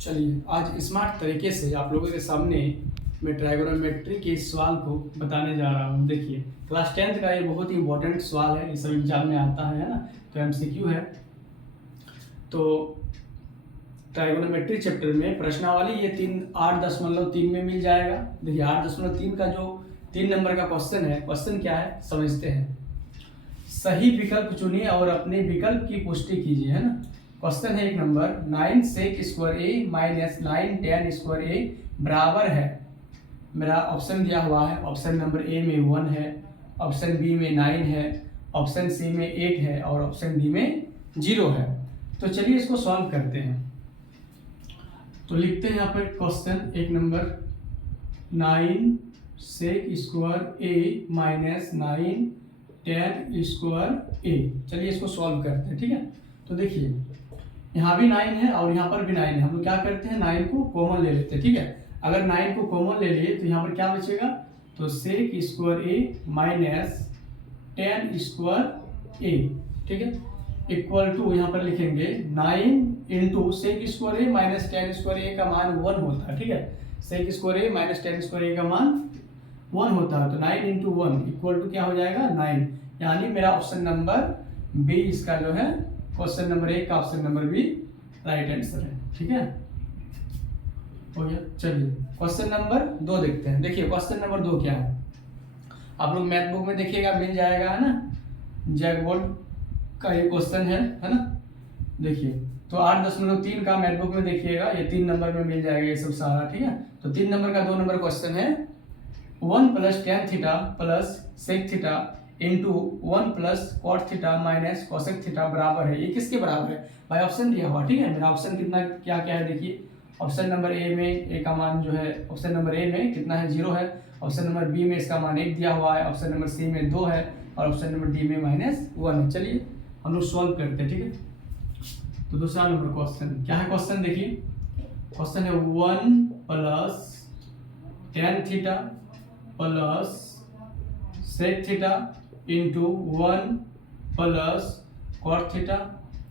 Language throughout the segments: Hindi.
चलिए आज स्मार्ट तरीके से आप लोगों के सामने मैं ट्राइगोनोमेट्री के इस सवाल को बताने जा रहा हूँ। देखिए क्लास 10th का ये बहुत ही इंपॉर्टेंट सवाल है, ये सब एग्जाम में आता है ना, तो एमसीक्यू है। तो ट्राइगोनोमेट्री चैप्टर में प्रश्नावली ये 8.3 में मिल जाएगा। देखिए 8.3 का जो 3 नंबर का क्वेश्चन है, क्वेश्चन क्या है समझते हैं। सही विकल्प चुनिए और अपने विकल्प की पुष्टि कीजिए, है ना। क्वेश्चन है 1 number, 9 sec square A minus 9 tan square A बराबर है। मेरा ऑप्शन दिया हुआ है, ऑप्शन नंबर ए में 1 है, ऑप्शन बी में 9 है, ऑप्शन सी में 8 है और ऑप्शन डी में 0 है। तो चलिए इसको सॉल्व करते हैं। तो लिखते हैं यहाँ पर क्वेश्चन 1 नंबर, 9 sec स्क्वायर ए माइनस 9 tan स्क्वायर ए। चलिए इसको सॉल्व करते हैं, ठीक है। तो देखिए यहाँ भी 9 है और यहाँ पर भी 9 है। हम लोग क्या करते हैं, 9 को कॉमन ले लेते हैं, ठीक है। अगर 9 को कॉमन ले लिए तो यहाँ पर क्या बचेगा, तो sec square A minus tan square A, ठीक है, इक्वल टू यहाँ पर लिखेंगे 9 into sec square A minus tan square A का मान 1 होता है, ठीक है। sec square A minus tan square A का मान 1 होता है, तो 9 इंटू 1 इक्वल टू क्या हो जाएगा 9। यानी मेरा ऑप्शन नंबर बी इसका जो है क्वेश्चन नंबर 1 का option number B right answer है, ठीक है, हो गया। चलिए क्वेश्चन नंबर 2 देखते हैं। देखिए क्वेश्चन नंबर 2 क्या है, आप लोग मैथ बुक में देखिएगा, मिल जाएगा, है ना। जैक बोर्ड का ये क्वेश्चन है ना। देखिए तो 8.3 का मैथ बुक में देखिएगा, ये 3 नंबर में मिल जाएगा ये सब सारा, ठीक है। तो 3 नंबर का 2 नंबर क्वेश्चन है 1 plus tan theta plus sec theta into 1 plus cot theta minus cosec theta बराबर है। ये किसके बराबर है भाई, ऑप्शन दिया हुआ, ठीक है। मेरा ऑप्शन कितना क्या क्या है, देखिए ऑप्शन नंबर ए में ए का मान जो है, ऑप्शन नंबर ए में कितना है 0 है, ऑप्शन नंबर बी में इसका मान 1 दिया हुआ है, ऑप्शन नंबर सी में 2 है और ऑप्शन नंबर डी में -1 है। चलिए हम लोग सॉल्व करते हैं, ठीक है। तो दूसरा नंबर क्वेश्चन क्या है, क्वेश्चन देखिए क्वेश्चन है 1 plus tan theta plus sec theta into 1 plus cot theta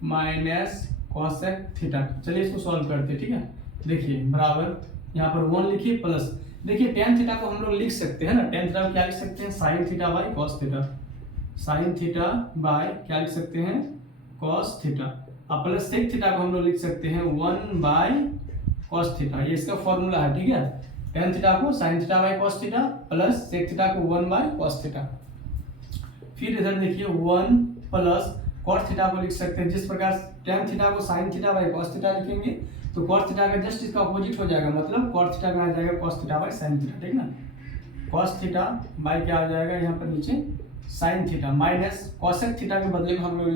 minus cosec theta. चलिए इसको सॉल्व करते हैं, ठीक है। देखिए बराबर यहाँ पर 1 लिखिए प्लस, देखिए tan थीटा को हम लोग लिख सकते हैं ना, tan थीटा को क्या लिख सकते हैं, sin theta by cos theta, sin theta by क्या लिख सकते हैं cos थीटा, और प्लस sec थीटा को हम लोग लिख सकते हैं 1 बाय cos थीटा। ये इसका फॉर्मूला है, ठीक है। tan थीटा को sin theta by cos theta plus sec theta को 1 बाय cos थीटा। फिर इधर देखिए 1 प्लस cot थीटा को लिख सकते हैं, जिस प्रकार tan थीटा को sin theta by cos theta लिखेंगे तो cot थीटा का जस्ट इसका अपोजिट हो जाएगा, मतलब cot थीटा में आ जाएगा cos theta by sin theta, ठीक ना। cos थीटा बाय क्या आ जाएगा यहाँ पर नीचे sin theta minus cosec theta के बदले में हम लोग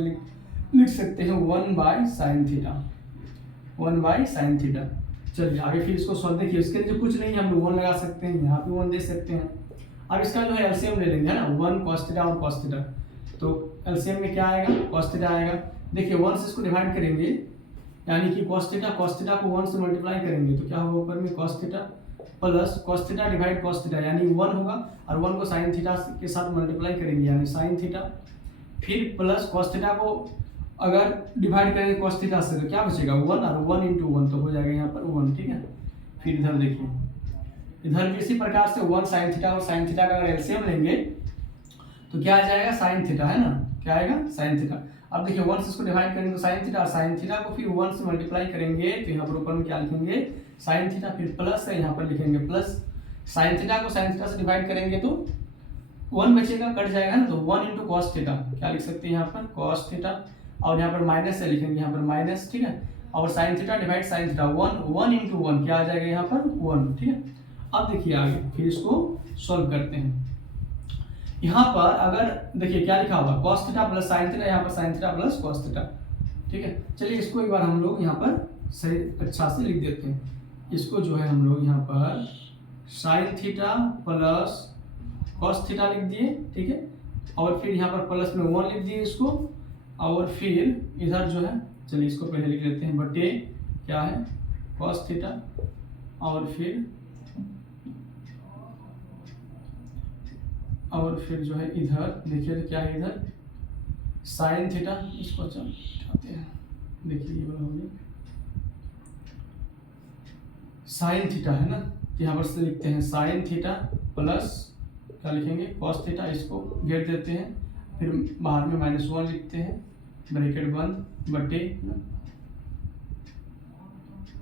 लिख सकते हैं 1 by sin theta, 1 by sin theta. चलिए आगे फिर इसको सॉल्व, देखिए इसके लिए कुछ नहीं, हम लोग 1 लगा सकते हैं, यहाँ पे 1 दे सकते हैं। अब इसका जो है एलसीएम ले लेंगे, है ना, 1 cos थीटा और cos थीटा। तो एलसीएम में क्या आएगा, cos थीटा आएगा। देखिए 1 से इसको डिवाइड करेंगे, यानी कि cos थीटा को 1 से मल्टीप्लाई करेंगे तो क्या होगा, ऊपर में cos theta plus cos theta divide cos theta यानी 1 होगा, और 1 को sin थीटा के साथ मल्टीप्लाई करेंगे यानी sin थीटा, फिर प्लस cos थीटा को अगर डिवाइड करेंगे cos थीटा से तो क्या बचेगा 1, और 1 इंटू 1 तो हो जाएगा यहाँ पर 1, ठीक है। फिर इधर देखिए, इधर भी इसी प्रकार से 1 sin थीटा और sin थीटा का अगर एलसीएम लेंगे तो क्या आ जाएगा sin थीटा, है ना, क्या आएगा sin थीटा। अब देखिए 1 से इसको डिवाइड करेंगे तो sin थीटा, और sin थीटा को फिर 1 से मल्टीप्लाई करेंगे तो यहाँ पर ऊपर में क्या लिखेंगे sin थीटा, फिर प्लस है यहाँ पर लिखेंगे प्लस, sin थीटा को sin थीटा से डिवाइड करेंगे तो 1 बचेगा, कट जाएगा ना, तो 1 इंटू cos थीटा क्या लिख सकते हैं यहाँ पर cos थीटा, और यहाँ पर माइनस से लिखेंगे यहाँ पर माइनस, ठीक है, और sin theta divide sin theta 1 into 1 क्या आ जाएगा यहाँ पर 1, ठीक है। अब देखिए आगे फिर इसको सॉल्व करते हैं। यहाँ पर अगर देखिए क्या लिखा हुआ cos theta plus sin theta, यहाँ पर sin theta plus cos theta, ठीक है। चलिए इसको एक बार हम लोग यहाँ पर सही अच्छा से लिख देते हैं। इसको जो है हम लोग यहाँ पर sin theta plus cos theta लिख दिए, ठीक है, और फिर यहाँ पर प्लस में 1 लिख दिए इसको, और फिर इधर जो है, चलिए इसको पहले लिख लेते हैं, बटे क्या है cos थीटा, और फिर जो है इधर देखिए तो क्या है इधर sin थीटा, इसको चल उठाते हैं, देखिए ये वाला हो गया साइन थीटा है ना, तो यहाँ पर से लिखते हैं साइन थीटा प्लस क्या लिखेंगे कॉस थीटा, इसको घेर देते हैं, फिर बाहर में -1 लिखते हैं, ब्रैकेट बंद,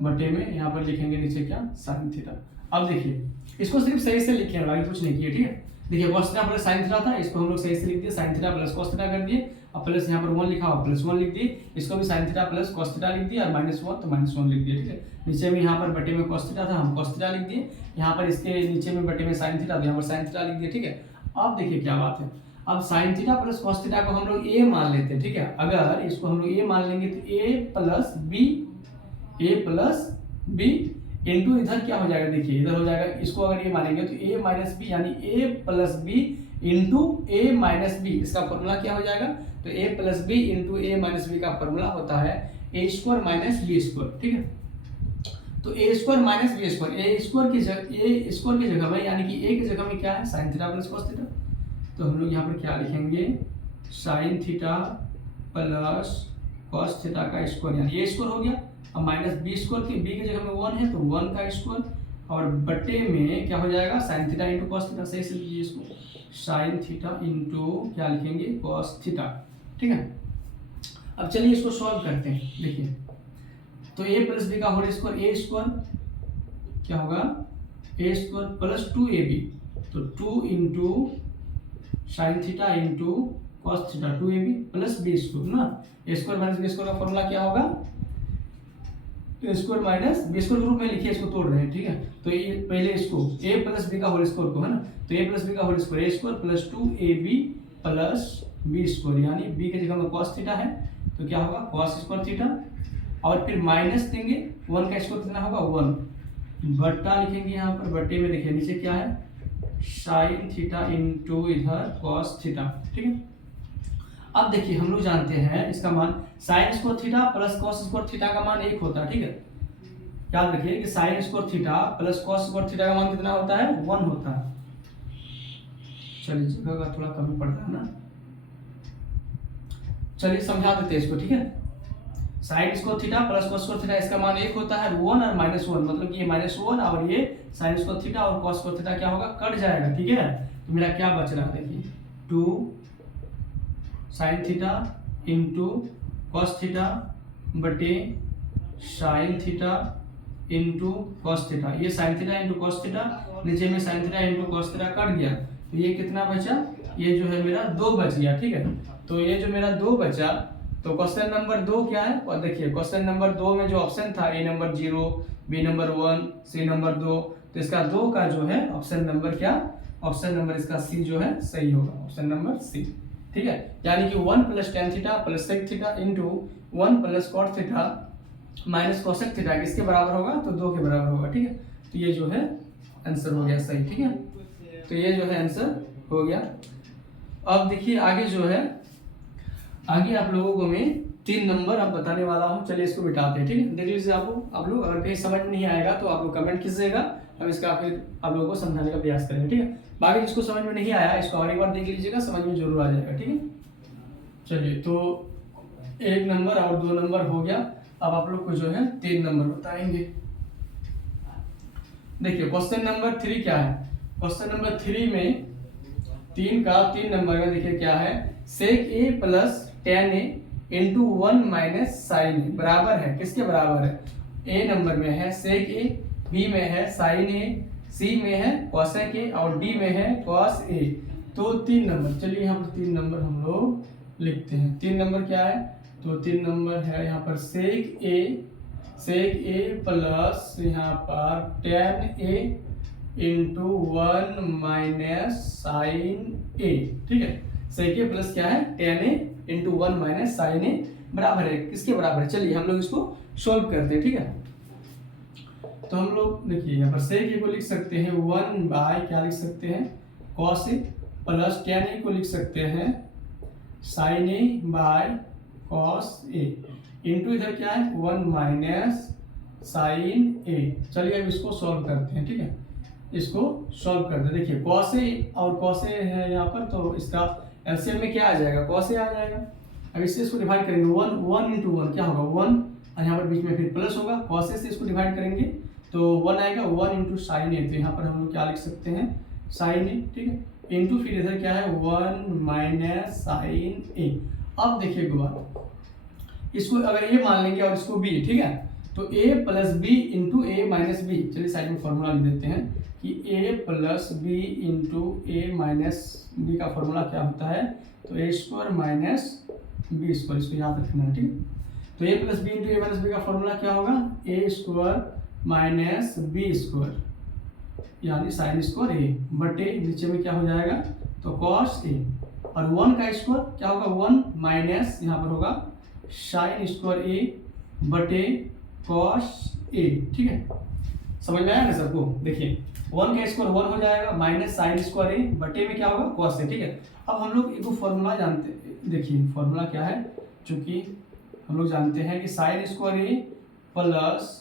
बटे में यहाँ पर लिखेंगे नीचे क्या साइन थीटा। अब देखिए इसको सिर्फ सही से लिखे हैं, आगे कुछ नहीं किए, ठीक है। देखिए cos theta plus sine theta था, इसको हम लोग सही से लिख दिए, sine theta plus cos theta कर दिए, अब प्लस यहाँ पर 1 लिखा हुआ प्लस 1 लिख दिए, इसको भी sine theta plus cos theta लिख दिया, और -1 तो -1 लिख दिए, ठीक है। नीचे में यहाँ पर बटे में कॉस थीटा था, हम कॉस थीटा लिख दिए, यहाँ पर इसके नीचे में बटे में साइन थीटा, तो यहाँ पर साइन थीटा लिख दिए, ठीक है। अब देखिए क्या बात है, अब sine theta plus cos theta को हम लोग ए मान लेते हैं, ठीक है। अगर इसको हम लोग ए मान लेंगे तो ए प्लस बी इंटू इधर क्या हो जाएगा, देखिए इधर हो जाएगा, इसको अगर ए मानेंगे तो a माइनस बी, यानी a plus B into A minus B, इसका फॉर्मूला क्या हो जाएगा, तो a plus B into A minus B का फॉर्मूला होता है a square minus B square, ठीक है। तो a square minus B square, A square की जगह में, यानी कि a की जगह में क्या है sine theta plus cos theta, तो हम लोग यहाँ पर क्या लिखेंगे sine theta plus cos theta का स्क्वायर, यानी a स्क्वायर हो गया, अब माइनस बी स्क्वायर की बी की जगह में 1 है तो 1 का स्क्वायर, और बटे में क्या हो जाएगा sign theta into cos theta, सही से लीजिए इसको, साइन थीटा इंटू क्या लिखेंगे कॉस थीटा, ठीक है। अब चलिए इसको सॉल्व करते हैं, देखिए तो a प्लस बी का होल स्क्वायर, ए स्क्वायर क्या होगा ए स्क्वायर प्लस 2ab, तो 2 into sine theta into cos theta 2ab plus B square ना, A square minus B square का फॉर्मूला क्या होगा A square minus B square के रूप में लिखिए, इसको तोड़ रहे हैं, ठीक है। तो ये पहले इसको a प्लस बी का होल स्क्वायर को है ना, तो a प्लस बी का होल स्क्वायर, ए square plus 2ab plus B square, यानी b की जगह में cos थीटा है तो क्या होगा cos स्क्वायर थीटा, और फिर माइनस देंगे 1 का स्क्वायर कितना होगा 1, बट्टा लिखेंगे यहाँ पर, बट्टे में देखिए नीचे क्या है साइन थीटा इंटू इधर cos थीटा, ठीक है। अब देखिए हम लोग जानते हैं इसका मान sine square theta plus cos square theta का मान 1 होता है, ठीक है। याद रखिए कि sine square theta plus cos square theta का मान कितना होता है 1 होता है। चलिए जगह का थोड़ा कमी पड़ता है ना, चलिए समझा देते हैं इसको, ठीक है। Sine square theta plus cos square theta इसका मान 1 होता है, 1 और -1, मतलब कि ये -1 और ये साइन स्क्वायर थीटा और कॉस स्क्वायर थीटा क्या होगा कट जाएगा, ठीक है। तो मेरा क्या बच रहा है देखिए 2 sine theta into cos theta बटे sine theta into cos theta, ये sine theta into cos theta, नीचे में sine theta into cos theta cut गया, तो ये कितना बचा, ये जो है मेरा 2 बच गया, ठीक है। तो ये जो मेरा 2 बचा, तो क्वेश्चन नंबर 2 क्या है, और देखिए क्वेश्चन नंबर 2 में जो ऑप्शन था A number 0, B number 1, C number 2, तो इसका 2 का जो है ऑप्शन नंबर क्या, ऑप्शन नंबर इसका सी जो है सही होगा, ऑप्शन नंबर सी, ठीक है। यानी कि 1 plus tan theta plus sec theta into 1 plus cot theta minus cosec theta किसके बराबर होगा, तो 2 के बराबर होगा, ठीक है। तो ये जो है आंसर हो गया सही, ठीक है। तो ये जो है आंसर हो गया। अब देखिए आगे जो है, आगे आप लोगों को मैं 3 नंबर अब बताने वाला हूँ, चलिए इसको बिठाते हैं, ठीक है। देख लीजिए आप लोग अगर कहीं समझ में नहीं आएगा तो आप लोग कमेंट कीजिएगा, हम इसका फिर आप लोगों को समझाने का प्रयास करेंगे, ठीक है। बाकी जिसको समझ में नहीं आया इसको और एक बार देख लीजिएगा, समझ में जरूर आ जाएगा, ठीक है। चलिए तो 1 नंबर और 2 नंबर हो गया, अब आप लोग को जो है 3 नंबर बताएंगे। देखिए क्वेश्चन नंबर 3 क्या है, क्वेश्चन नंबर 3 में 3 नंबर में देखिए क्या है, सेक ए प्लस टेन ए इंटू 1 माइनस साइन ए बराबर है, किसके बराबर है, ए नंबर में है सेक ए, बी में है साइन ए, सी में है कॉसेक ए और डी में है कॉस ए। तो 3 नंबर, चलिए यहाँ पर 3 नंबर हम लोग लिखते हैं। 3 नंबर क्या है, तो 3 नंबर है यहाँ पर सेक ए प्लस यहाँ पर टेन ए इंटू 1 माइनस साइन ए, ठीक है। सेक ए प्लस क्या है टेन ए इंटू 1 माइनस साइन ए बराबर है, किसके बराबर है, चलिए हम लोग इसको सोल्व करते हैं, ठीक है। तो हम लोग देखिए यहाँ पर सेक ए को लिख सकते हैं 1 बाय क्या लिख सकते हैं cos A, plus tan A को लिख सकते हैं sine A by cos A, into इधर क्या है 1 माइनस साइन ए। चलिए अब इसको सॉल्व करते हैं, ठीक है। इसको सॉल्व करते हैं, देखिए कॉस ए और कॉस ए है यहाँ पर, तो इसका एलसीएम में क्या आ जाएगा कॉस ए आ जाएगा। अब इससे इसको डिवाइड करेंगे 1 इंटू 1 क्या होगा 1, और यहाँ पर बीच में फिर प्लस होगा, कॉस ए से इसको डिवाइड करेंगे तो 1 आएगा 1 इंटू साइन ए, तो यहाँ पर हम लोग क्या लिख सकते हैं साइन ए, ठीक है, इंटू फिर इधर क्या है 1 माइनस साइन ए। अब देखिए एक बात, इसको अगर ए मान लेंगे और इसको बी, ठीक है, तो a plus B into A minus B, चलिए साइड में फॉर्मूला लिख देते हैं कि a plus B into A minus B का फॉर्मूला क्या होता है, तो A square minus B square, इसको याद रखना है, ठीक है। तो a plus B into A minus B का फॉर्मूला क्या होगा, A square minus B square यानी साइन स्क्वायर ए बटे नीचे में क्या हो जाएगा, तो कॉस ए, और 1 का स्क्वायर क्या होगा 1 माइनस यहाँ पर होगा साइन स्क्वायर ए बटे कॉस ए, ठीक है, समझ में आया ना सबको। देखिए 1 का स्क्वायर 1 हो जाएगा माइनस साइन स्क्वायर ए बटे में क्या होगा कॉस ए, ठीक है। अब हम लोग एक फॉर्मूला जानते, देखिए फॉर्मूला क्या है, चूंकि हम लोग जानते हैं कि sine square A plus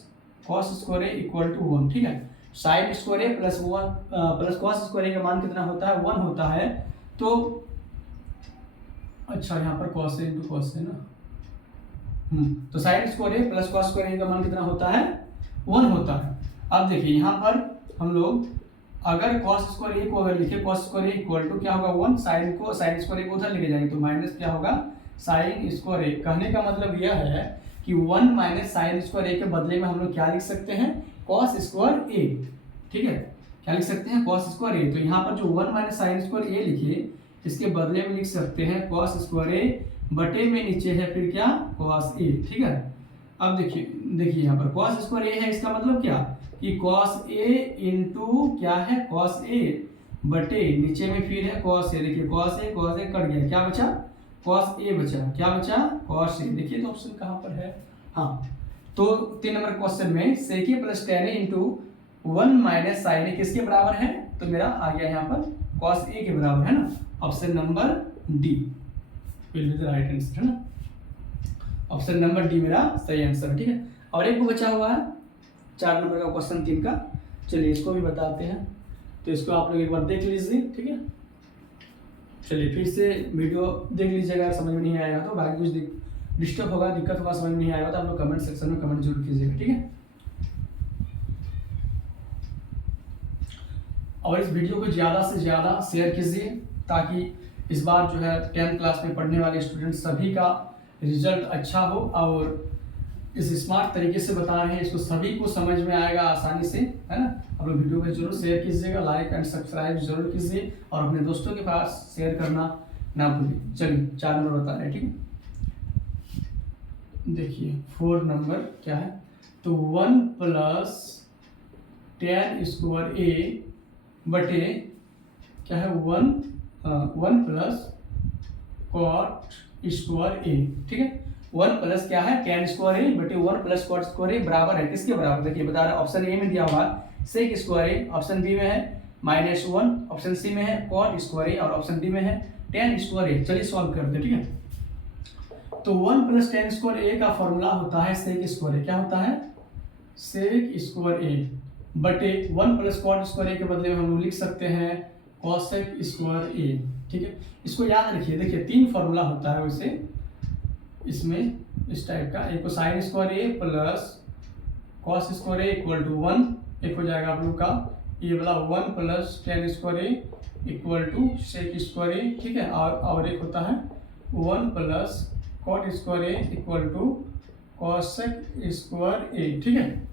cos square A equal to 1, ठीक है। Sine square A plus 1 plus cos square A का मान कितना होता है 1 होता है, तो अच्छा यहाँ पर cos A into cos A ना, तो sine square A plus cos square A का मान कितना होता है 1 होता है। अब देखिए यहाँ पर हम लोग अगर कॉस स्क्वायर ए को अगर लिखे cos square A equal to क्या होगा 1, साइन स्क्वायर ए को उधर लेके जाएंगे तो माइनस क्या होगा साइन स्क्वायर ए। कहने का मतलब यह है कि 1 माइनस साइन स्क्वायर ए के बदले में हम लोग क्या लिख सकते हैं कॉस स्क्वायर ए, ठीक है, क्या लिख सकते हैं कॉस स्क्वायर ए। तो यहाँ पर जो 1 माइनस साइन स्क्वायर ए लिखिए, इसके बदले में लिख सकते हैं कॉस स्क्वायर ए बटे में नीचे है फिर क्या कॉस ए, ठीक है। अब देखिए यहाँ पर कॉस स्क्वायर ए है, इसका मतलब क्या कि कॉस ए इंटू क्या है कॉस ए बटे नीचे में फिर है कॉस ए, देखिए कॉस ए कट गया, क्या बचा कॉस ए बचा, क्या बचा कॉस ए। देखिए तो ऑप्शन कहाँ पर है, हाँ, तो 3 नंबर क्वेश्चन में सेक ए प्लस टेन ए इंटू 1 माइनस साइन ए किसके बराबर है, तो मेरा आ गया यहाँ पर कॉस ए के बराबर है ना, option number D will be the right answer, है ना, ऑप्शन नंबर डी मेरा सही आंसर है, ठीक है। और एक बचा हुआ है 4 नंबर का क्वेश्चन 3 का, चलिए इसको भी बताते हैं, तो इसको आप लोग एक बार देख लीजिए, ठीक है। चलिए फिर से वीडियो देख लीजिएगा, अगर समझ में नहीं आएगा तो बाकी कुछ डिस्टर्ब होगा, दिक्कत होगा, समझ में नहीं आएगा तो आप लोग कमेंट सेक्शन में कमेंट जरूर कीजिएगा, ठीक है। और इस वीडियो को ज़्यादा से ज़्यादा शेयर कीजिए ताकि इस बार जो है 10th क्लास में पढ़ने वाले स्टूडेंट सभी का रिजल्ट अच्छा हो, और इस स्मार्ट तरीके से बता रहे हैं, इसको सभी को समझ में आएगा आसानी से, है ना। आप लोग वीडियो को जरूर शेयर कीजिएगा, लाइक एंड सब्सक्राइब जरूर कीजिए और अपने दोस्तों के पास शेयर करना ना भूलिए। चलिए 4 नंबर बता रहे हैं, ठीक है। देखिए 4 नंबर क्या है, तो 1 प्लस टेन स्क्वायर ए बटे क्या है 1 प्लस कॉट स्क्वायर ए, ठीक है। 1 प्लस क्या है टेन स्क्वायर ए बटे 1 प्लस कॉट स्क्वायर ए बराबर है किसके बराबर, देखिए बता रहा है, ऑप्शन ए में दिया हुआ सेक स्क्वायर ए, ऑप्शन बी में है -1, ऑप्शन सी में है कॉट स्क्वायर ए और ऑप्शन डी में है टेन स्क्वायर ए। चलिए सॉल्व करते हैं, ठीक है। तो 1 प्लस टेन स्क्वायर ए का फॉर्मूला होता है सेक स्क्वायर ए, क्या होता है सेक स्क्वायर ए बटे 1 प्लस कॉट स्क्वायर ए के बदले में हम लोग लिख सकते हैं कॉसेक स्क्वायर ए, ठीक है। इसको याद रखिए, देखिए 3 फॉर्मूला होता है वैसे इसमें इस टाइप का, एक को sine square A plus cos square A equal to 1, एक हो जाएगा आप लोग का ये वाला 1 plus tan square A equal to sec square A, ठीक है, और एक होता है 1 plus cot square A equal to cosec square A, ठीक है।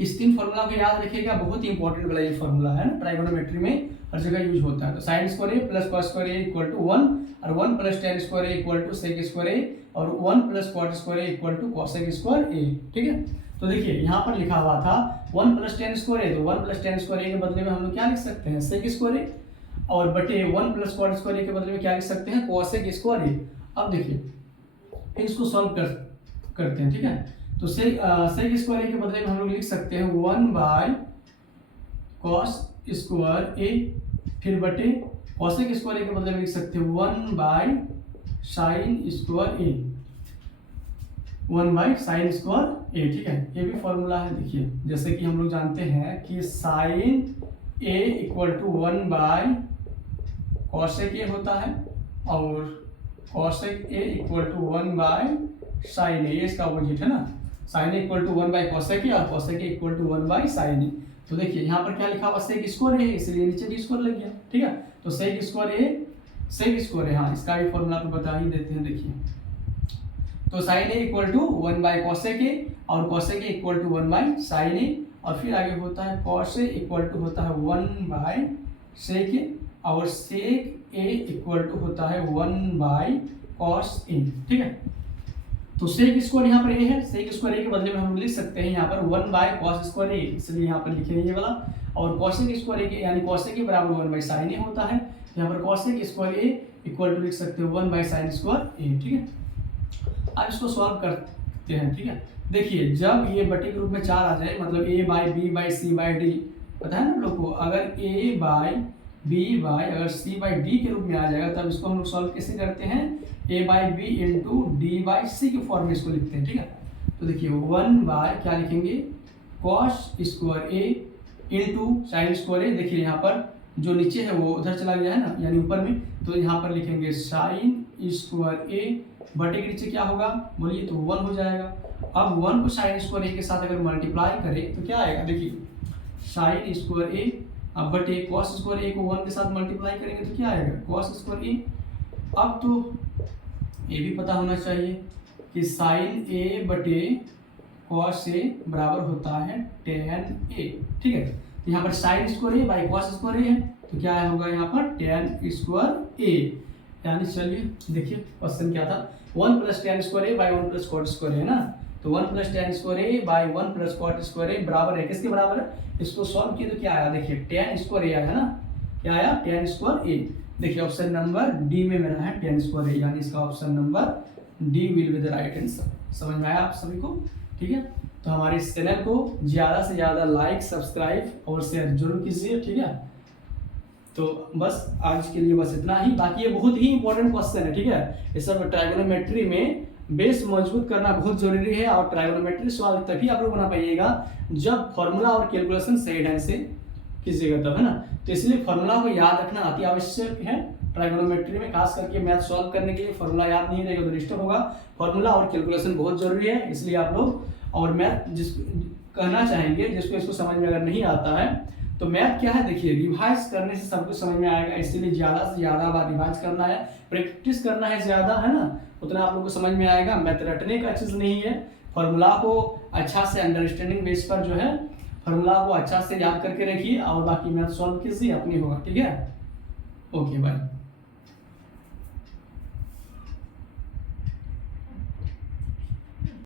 इस 3 फॉर्मूला को याद रखिएगा, बहुत ही इंपॉर्टेंट वाला ये फॉर्मूला है ना, ट्राइगोनोमेट्री में हर जगह यूज होता है। तो sine square A plus cos square A equal to 1 और 1 plus tan square A equal to sec square A और 1 plus cot square A equal to cosec square A, ठीक है। तो देखिए यहाँ पर लिखा हुआ था 1 प्लस टेन स्क्वायर ए, तो 1 प्लस टेन स्क्वायर ए के बदले में हम लोग क्या लिख सकते हैं सेक स्क्वायर ए, और बटे 1 प्लस कॉट स्क्वायर ए के बदले में क्या लिख सकते हैं कॉसेक स्क्वायर ए। अब देखिए फिर इसको सॉल्व करते हैं, ठीक है। तो सेक स्क्वायर ए के बदले में हम लोग लिख सकते हैं 1 बाय कॉस स्क्वायर ए, फिर बटे कॉसेक स्क्वायर ए के बदले में लिख सकते हैं 1 by sine square A, 1 by sine square A, ठीक है। ये भी फॉर्मूला है, देखिए जैसे कि हम लोग जानते हैं कि sine A equal to 1 by cosec A होता है और cosec A equal to 1 by sine A, इसका अपोजिट है ना। Sine A equal to 1 by cosec A और cosec A equal to 1 by sine A. तो देखिए यहाँ पर क्या लिखा हुआ सेक स्क्वायर है, इसलिए नीचे भी स्क्वायर लग गया, ठीक है। तो सेक स्क्वायर ए, सेक स्क्वायर है, हाँ इसका भी फॉर्मूला तो बता ही देते हैं। देखिए तो sine A equal to 1 by cosec A और cosec A equal to 1 by sine A, और फिर आगे होता है कॉस ए इक्वल टू होता है 1 बाई सेक ए और सेक ए इक्वल टू होता है 1 बाई कॉस ए, ठीक है। तो सेक स्क्वायर यहाँ पर ए है, सेक स्क्वायर ए के बदले में हम लिख सकते हैं यहाँ पर 1 बाय कॉस स्क्वायर ए, इसलिए यहाँ पर लिखे ये वाला। और कॉसेक स्क्वायर ए के यानी कॉसेक के बराबर 1 बाई साइन ए होता है, यहाँ पर cosec square A equal to लिख सकते हो 1 बाई साइन स्क्वायर ए, ठीक है। अब इसको सॉल्व करते हैं, ठीक है। देखिए जब ये बटे के रूप में 4 आ जाए, मतलब A by B by C by D, पता है ना हम लोग को, अगर ए बाई बी बाई अगर सी बाई डी के रूप में आ जाएगा तब इसको हम लोग सॉल्व कैसे करते हैं, A by B into D by C के फॉर्म में इसको लिखते हैं, ठीक है। तो देखिए 1 बाय क्या लिखेंगे, कॉस स्क्वायर ए इंटू साइन स्क्वायर ए, देखिए यहाँ पर जो नीचे है वो उधर चला गया है ना, यानी ऊपर में, तो यहाँ पर लिखेंगे साइन स्क्वायर ए बटे के नीचे क्या होगा बोलिए, तो 1 हो जाएगा। अब 1 को साइन स्क्वायर ए के साथ अगर मल्टीप्लाई करें तो क्या आएगा, देखिए साइन स्क्वायर ए अब बटे कॉस स्क्वायर ए को 1 के साथ मल्टीप्लाई करेंगे तो क्या आएगा, कॉस स्क्वायर ए। अब तो ये भी पता होना चाहिए कि साइन ए बटे कॉस ए बराबर होता है टेन ए, ठीक है। यहाँ पर sine square A by cos square A है, तो क्या होगा यहाँ पर टेन स्क्वायर ए, यानी चलिए देखिए क्वेश्चन क्या था, 1 plus tan square A by 1 plus cot square है ना, तो 1 plus tan square A by 1 plus cot square A बराबर है किसके बराबर है, इसको सॉल्व किया तो क्या आया, देखिए टेन स्क्वायर ए आया है ना, क्या आया टेन स्क्वायर ए। देखिए ऑप्शन नंबर डी में मेरा है टेन स्क्वायर ए, यानी इसका option number D will be the right answer. समझ में आया आप सभी को, ठीक है। तो हमारे इस चैनल को ज़्यादा से ज़्यादा लाइक सब्सक्राइब और शेयर जरूर कीजिए, ठीक है। तो बस आज के लिए बस इतना ही, बाकी ये बहुत ही इंपॉर्टेंट क्वेश्चन है, ठीक है। ये सब ट्राइगोनोमेट्री में बेस मजबूत करना बहुत जरूरी है, और ट्राइगोनोमेट्री सवाल तभी आप लोग बना पाइएगा जब फॉर्मूला और कैलकुलेशन सही ढंग से कीजिएगा तब, है ना। तो इसलिए फॉर्मूला को याद रखना अति आवश्यक है ट्राइगोनोमेट्री में, खास करके मैथ सॉल्व करने के लिए फॉर्मूला याद नहीं रहेगा तो डिस्टर्ब होगा। फॉर्मूला और कैलकुलेशन बहुत जरूरी है, इसलिए आप लोग और मैथ जिस कहना चाहेंगे जिसको इसको समझ में अगर नहीं आता है तो मैथ क्या है, देखिए रिवाइज करने से सब कुछ समझ में आएगा, इसीलिए ज़्यादा से ज़्यादा बार रिवाइज करना है, प्रैक्टिस करना है ज़्यादा, है ना, उतना आप लोग को समझ में आएगा। मैथ रटने का चीज़ नहीं है, फॉर्मूला को अच्छा से अंडरस्टैंडिंग बेस पर जो है फॉर्मूला को अच्छा से याद करके रखिए और बाकी मैथ सॉल्व कीजिए, अपनी होगा, ठीक है। Okay bye.